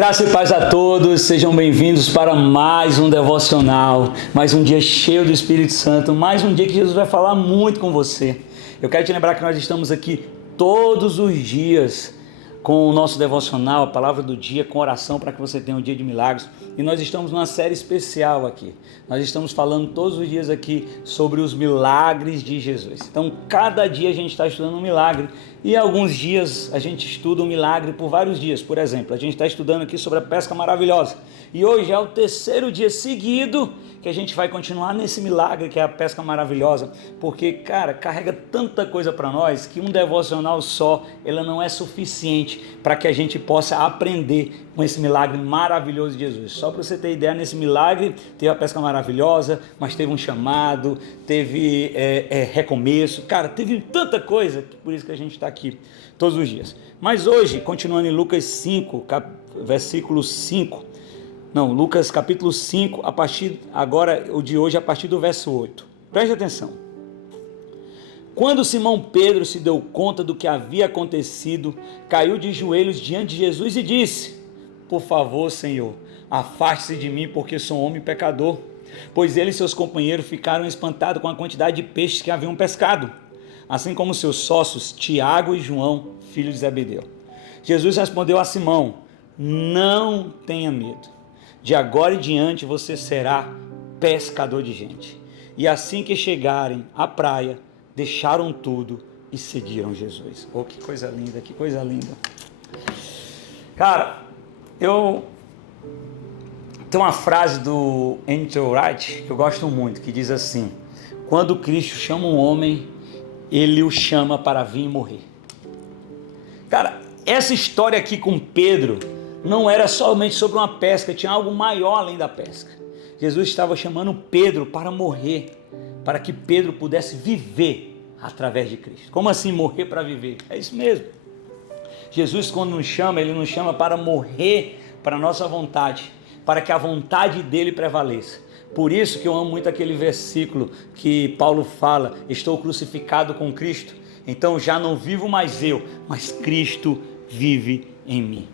Graça e paz a todos, sejam bem-vindos para mais um devocional, mais um dia cheio do Espírito Santo, mais um dia que Jesus vai falar muito com você. Eu quero te lembrar que nós estamos aqui todos os dias com o nosso devocional, a palavra do dia, com oração para que você tenha um dia de milagres. E nós estamos numa série especial aqui. Nós estamos falando todos os dias aqui sobre os milagres de Jesus. Então, cada dia a gente está estudando um milagre. E alguns dias a gente estuda um milagre por vários dias. Por exemplo, a gente está estudando aqui sobre a pesca maravilhosa. E hoje é o terceiro dia seguido que a gente vai continuar nesse milagre que é a pesca maravilhosa. Porque, cara, carrega tanta coisa para nós que um devocional só, ela não é suficiente para que a gente possa aprender com esse milagre maravilhoso de Jesus. Só para você ter ideia, nesse milagre teve a pesca maravilhosa, mas teve um chamado, teve recomeço, cara, teve tanta coisa, por isso que a gente está aqui todos os dias. Mas hoje, continuando em Lucas 5, versículo 5, não, Lucas capítulo 5, a partir, agora o de hoje, a partir do verso 8. Preste atenção. Quando Simão Pedro se deu conta do que havia acontecido, caiu de joelhos diante de Jesus e disse: por favor, Senhor, afaste-se de mim, porque sou um homem pecador. Pois ele e seus companheiros ficaram espantados com a quantidade de peixes que haviam pescado, assim como seus sócios, Tiago e João, filhos de Zebedeu. Jesus respondeu a Simão: não tenha medo. De agora em diante você será pescador de gente. E assim que chegarem à praia, deixaram tudo e seguiram Jesus. Oh, que coisa linda, que coisa linda. Cara, tem uma frase do Andrew Wright que eu gosto muito, que diz assim: quando Cristo chama um homem, ele o chama para vir morrer. Cara, essa história aqui com Pedro não era somente sobre uma pesca, tinha algo maior além da pesca. Jesus estava chamando Pedro para morrer, para que Pedro pudesse viver através de Cristo. Como assim morrer para viver? É isso mesmo. Jesus, quando nos chama, ele nos chama para morrer para a nossa vontade, para que a vontade dele prevaleça. Por isso que eu amo muito aquele versículo que Paulo fala: estou crucificado com Cristo, então já não vivo mais eu, mas Cristo vive em mim.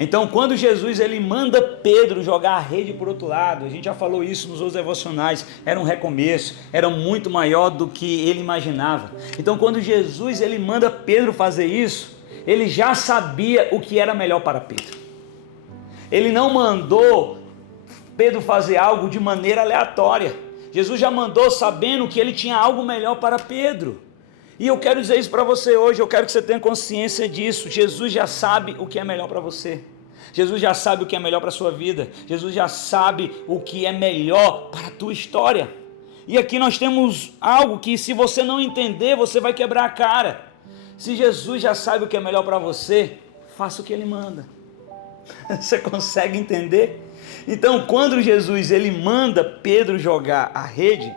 Então, quando Jesus ele manda Pedro jogar a rede por outro lado, a gente já falou isso nos outros devocionais, era um recomeço, era muito maior do que ele imaginava. Então, quando Jesus ele manda Pedro fazer isso, ele já sabia o que era melhor para Pedro. Ele não mandou Pedro fazer algo de maneira aleatória. Jesus já mandou sabendo que ele tinha algo melhor para Pedro. E eu quero dizer isso para você hoje, eu quero que você tenha consciência disso. Jesus já sabe o que é melhor para você. Jesus já sabe o que é melhor para a sua vida. Jesus já sabe o que é melhor para a tua história. E aqui nós temos algo que, se você não entender, você vai quebrar a cara. Se Jesus já sabe o que é melhor para você, faça o que ele manda. Você consegue entender? Então, quando Jesus ele manda Pedro jogar a rede,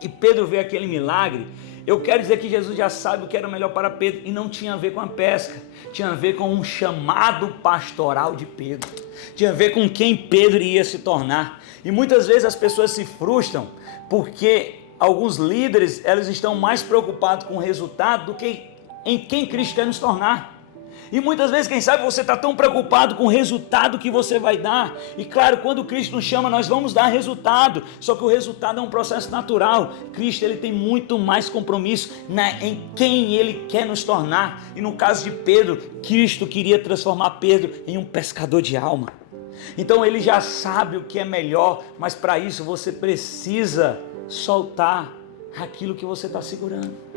e Pedro vê aquele milagre, eu quero dizer que Jesus já sabe o que era melhor para Pedro, e não tinha a ver com a pesca, tinha a ver com um chamado pastoral de Pedro, tinha a ver com quem Pedro ia se tornar. E muitas vezes as pessoas se frustram, porque alguns líderes, eles estão mais preocupados com o resultado do que em quem Cristo quer nos tornar. E muitas vezes, quem sabe, você está tão preocupado com o resultado que você vai dar. E claro, quando Cristo nos chama, nós vamos dar resultado. Só que o resultado é um processo natural. Cristo ele tem muito mais compromisso em quem Ele quer nos tornar. E no caso de Pedro, Cristo queria transformar Pedro em um pescador de alma. Então Ele já sabe o que é melhor, mas para isso você precisa soltar aquilo que você está segurando.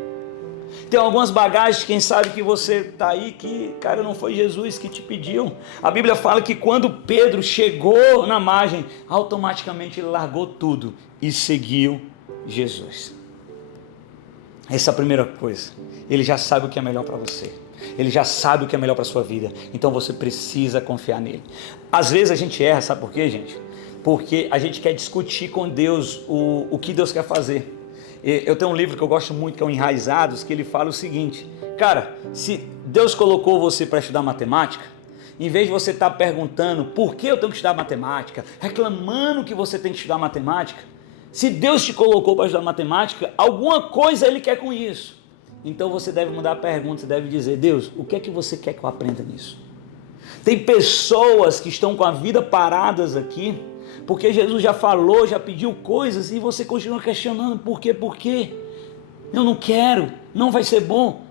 Tem algumas bagagens, quem sabe que você está aí, que, cara, não foi Jesus que te pediu. A Bíblia fala que quando Pedro chegou na margem, automaticamente ele largou tudo e seguiu Jesus. Essa é a primeira coisa. Ele já sabe o que é melhor para você. Ele já sabe o que é melhor para a sua vida. Então você precisa confiar nele. Às vezes a gente erra, sabe por quê, gente? Porque a gente quer discutir com Deus o que Deus quer fazer. Eu tenho um livro que eu gosto muito, que é o Enraizados, que ele fala o seguinte: cara, se Deus colocou você para estudar matemática, em vez de você estar perguntando por que eu tenho que estudar matemática, reclamando que você tem que estudar matemática, se Deus te colocou para estudar matemática, alguma coisa Ele quer com isso. Então você deve mudar a pergunta, você deve dizer: Deus, o que é que você quer que eu aprenda nisso? Tem pessoas que estão com a vida paradas aqui, porque Jesus já falou, já pediu coisas, e você continua questionando, por quê? Eu não quero, não vai ser bom.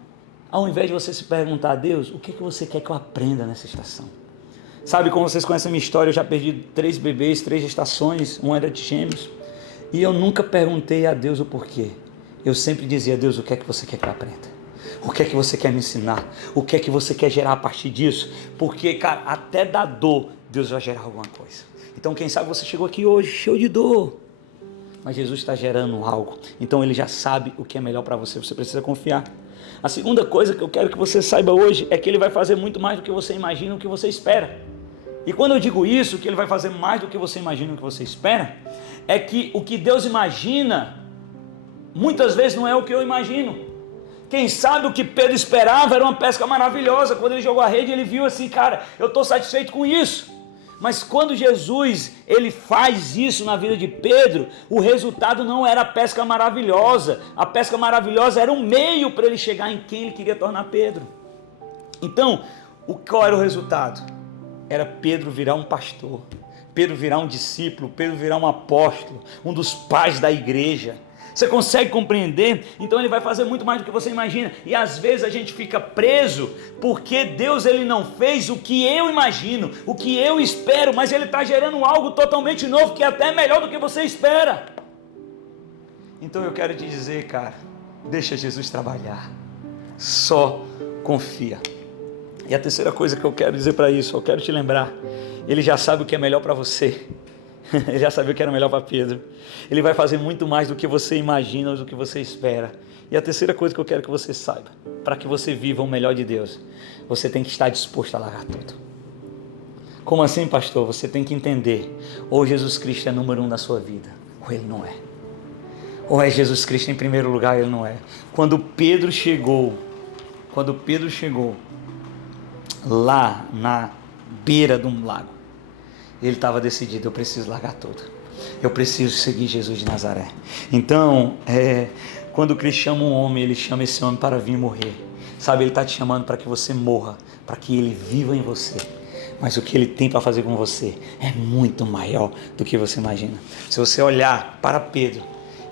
Ao invés de você se perguntar a Deus, o que você quer que eu aprenda nessa estação? Sabe, como vocês conhecem a minha história, eu já perdi 3 bebês, 3 gestações, um era de gêmeos, e eu nunca perguntei a Deus o porquê. Eu sempre dizia, Deus, o que é que você quer que eu aprenda? O que é que você quer me ensinar? O que é que você quer gerar a partir disso? Porque, cara, até da dor, Deus vai gerar alguma coisa. Então, quem sabe você chegou aqui hoje cheio de dor, mas Jesus está gerando algo. Então, Ele já sabe o que é melhor para você. Você precisa confiar. A segunda coisa que eu quero que você saiba hoje é que Ele vai fazer muito mais do que você imagina, o que você espera. E quando eu digo isso, que Ele vai fazer mais do que você imagina, o que você espera, é que o que Deus imagina, muitas vezes não é o que eu imagino. Quem sabe o que Pedro esperava era uma pesca maravilhosa. Quando ele jogou a rede, ele viu assim, cara, eu estou satisfeito com isso. Mas quando Jesus, ele faz isso na vida de Pedro, o resultado não era a pesca maravilhosa. A pesca maravilhosa era um meio para ele chegar em quem ele queria tornar Pedro. Então, qual era o resultado? Era Pedro virar um pastor, Pedro virar um discípulo, Pedro virar um apóstolo, um dos pais da igreja. Você consegue compreender? Então Ele vai fazer muito mais do que você imagina. E às vezes a gente fica preso porque Deus, Ele não fez o que eu imagino, o que eu espero, mas Ele está gerando algo totalmente novo, que é até melhor do que você espera. Então eu quero te dizer, cara, deixa Jesus trabalhar, só confia. E a terceira coisa que eu quero dizer para isso, eu quero te lembrar, Ele já sabe o que é melhor para você. Ele já sabia o que era melhor para Pedro. Ele vai fazer muito mais do que você imagina ou do que você espera. E a terceira coisa que eu quero que você saiba, para que você viva o melhor de Deus, você tem que estar disposto a largar tudo. Como assim, pastor? Você tem que entender, ou Jesus Cristo é número 1 na sua vida, ou Ele não é. Ou é Jesus Cristo em primeiro lugar, Ele não é. Quando Pedro chegou lá na beira de um lago, ele estava decidido, eu preciso largar tudo. Eu preciso seguir Jesus de Nazaré. Então, quando Cristo chama um homem, Ele chama esse homem para vir morrer. Sabe, Ele está te chamando para que você morra, para que Ele viva em você. Mas o que Ele tem para fazer com você é muito maior do que você imagina. Se você olhar para Pedro,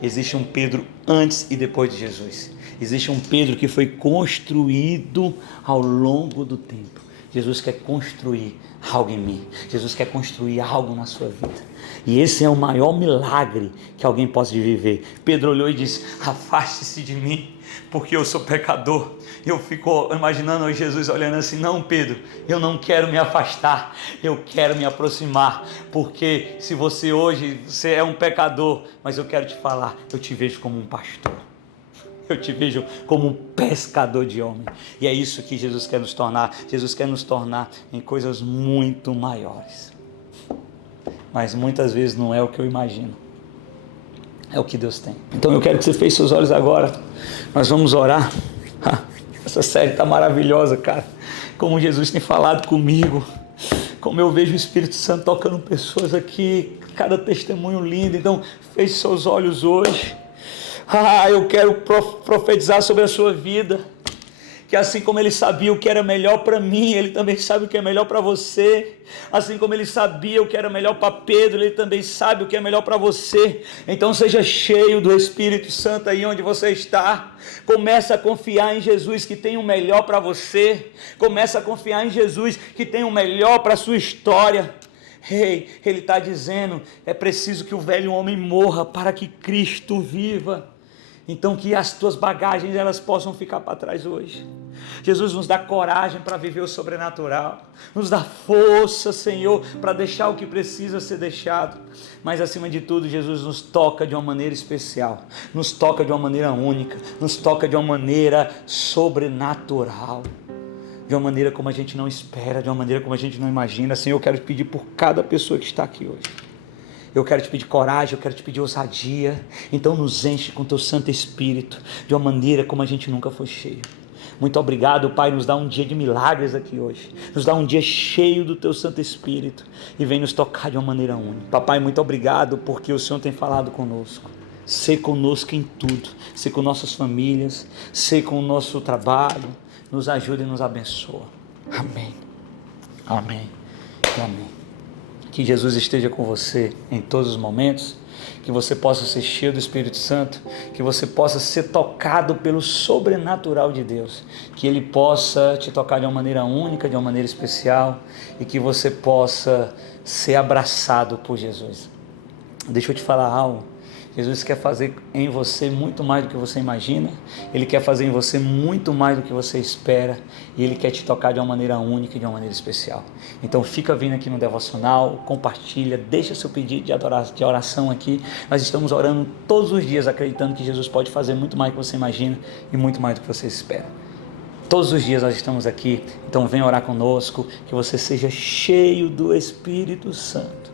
existe um Pedro antes e depois de Jesus. Existe um Pedro que foi construído ao longo do tempo. Jesus quer construir algo em mim. Jesus quer construir algo na sua vida. E esse é o maior milagre que alguém pode viver. Pedro olhou e disse, afaste-se de mim, porque eu sou pecador. Eu fico imaginando Jesus olhando assim, não, Pedro, eu não quero me afastar, eu quero me aproximar, porque se você hoje, você é um pecador, mas eu quero te falar, eu te vejo como um pastor. Eu te vejo como um pescador de homens. E é isso que Jesus quer nos tornar. Jesus quer nos tornar em coisas muito maiores. Mas muitas vezes não é o que eu imagino. É o que Deus tem. Então eu quero que você feche seus olhos agora. Nós vamos orar. Essa série está maravilhosa, cara. Como Jesus tem falado comigo. Como eu vejo o Espírito Santo tocando pessoas aqui. Cada testemunho lindo. Então feche seus olhos hoje. Eu quero profetizar sobre a sua vida, que assim como Ele sabia o que era melhor para mim, Ele também sabe o que é melhor para você. Assim como Ele sabia o que era melhor para Pedro, Ele também sabe o que é melhor para você. Então seja cheio do Espírito Santo aí onde você está. Começa a confiar em Jesus que tem o melhor para você. Começa a confiar em Jesus que tem o melhor para a sua história. Ele está dizendo, é preciso que o velho homem morra para que Cristo viva. Então que as tuas bagagens elas possam ficar para trás hoje. Jesus nos dá coragem para viver o sobrenatural, nos dá força, Senhor, para deixar o que precisa ser deixado. Mas acima de tudo, Jesus nos toca de uma maneira especial, nos toca de uma maneira única, nos toca de uma maneira sobrenatural, de uma maneira como a gente não espera, de uma maneira como a gente não imagina. Senhor, eu quero te pedir por cada pessoa que está aqui hoje. Eu quero te pedir coragem, eu quero te pedir ousadia. Então nos enche com teu Santo Espírito, de uma maneira como a gente nunca foi cheio. Muito obrigado, Pai, nos dá um dia de milagres aqui hoje. Nos dá um dia cheio do teu Santo Espírito e vem nos tocar de uma maneira única. Papai, muito obrigado porque o Senhor tem falado conosco. Sê conosco em tudo, sê com nossas famílias, sê com o nosso trabalho. Nos ajuda e nos abençoa. Amém. Amém. Amém. Que Jesus esteja com você em todos os momentos, que você possa ser cheio do Espírito Santo, que você possa ser tocado pelo sobrenatural de Deus, que Ele possa te tocar de uma maneira única, de uma maneira especial, e que você possa ser abraçado por Jesus. Deixa eu te falar algo. Jesus quer fazer em você muito mais do que você imagina, Ele quer fazer em você muito mais do que você espera, e Ele quer te tocar de uma maneira única e de uma maneira especial. Então fica vindo aqui no devocional, compartilha, deixa seu pedido de oração aqui. Nós estamos orando todos os dias, acreditando que Jesus pode fazer muito mais do que você imagina e muito mais do que você espera. Todos os dias nós estamos aqui, então vem orar conosco, que você seja cheio do Espírito Santo.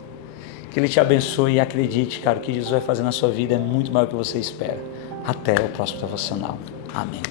Que Ele te abençoe e acredite, cara, o que Jesus vai fazer na sua vida é muito maior do que você espera. Até o próximo devocional. Amém.